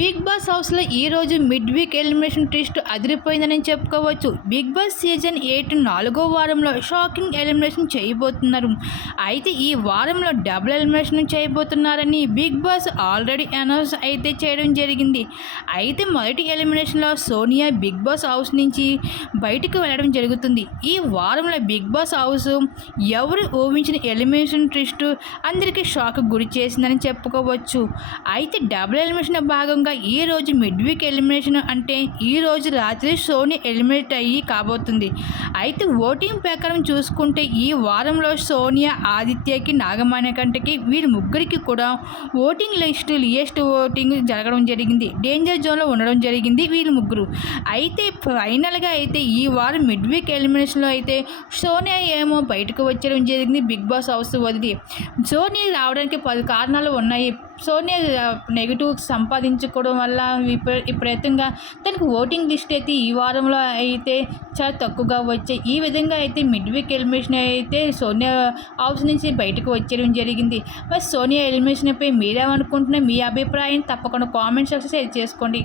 Big Boss హౌస్లో ఈరోజు mid week elimination twist అదిరిపోయిందని చెప్పుకోవచ్చు. బిగ్ బాస్ సీజన్ 8 4వ వారంలో షాకింగ్ ఎలిమినేషన్ చేయబోతున్నారు. అయితే ఈ వారంలో డబుల్ ఎలిమినేషన్ చేయబోతున్నారని బిగ్ బాస్ ఆల్రెడీ అనౌన్స్ అయితే చేయడం జరిగింది. అయితే మొదటి ఎలిమినేషన్లో సోనియా బిగ్ బాస్ హౌస్ నుంచి బయటకు వెళ్ళడం జరుగుతుంది. ఈ వారంలో బిగ్ బాస్ హౌస్ ఎవరు ఊహించిన ఎలిమినేషన్ ట్విస్ట్ అందరికీ షాక్ గురి చేసిందని చెప్పుకోవచ్చు. అయితే డబుల్ ఎలిమినేషన్ భాగంగా ఈరోజు మిడ్ వీక్ ఎలిమినేషన్ అంటే ఈరోజు రాత్రి సోనియా ఎలిమినేట్ అయ్యి కాబోతుంది. అయితే ఓటింగ్ ప్రకారం చూసుకుంటే ఈ వారంలో సోనియా, ఆదిత్యకి, నాగమణికంటకి వీరి ముగ్గురికి కూడా ఓటింగ్ లియెస్ట్ ఓటింగ్ జరగడం జరిగింది. డేంజర్ జోన్లో ఉండడం జరిగింది వీళ్ళు ముగ్గురు. అయితే ఫైనల్గా అయితే ఈ వారం మిడ్ వీక్ ఎలిమినేషన్లో అయితే సోనియా ఏమో బయటకు వచ్చడం జరిగింది బిగ్ బాస్ హౌస్ వదిలి. సోనియా రావడానికి 10 కారణాలు ఉన్నాయి. సోనియా నెగిటివ్ సంపాదించుకోవడం వల్ల విపరీతంగా తనకు ఓటింగ్ లిస్ట్ అయితే ఈ వారంలో అయితే చాలా తక్కువగా వచ్చాయి. ఈ విధంగా అయితే మిడ్ వీక్ ఎలిమినేషన్ అయితే సోనియా హౌస్ నుంచి బయటకు వచ్చేయడం జరిగింది. మరి సోనియా ఎలిమినేషన్పై మీరేమనుకుంటున్నా, మీ అభిప్రాయం తప్పకుండా కామెంట్ సెక్షన్ షేర్ చేసుకోండి.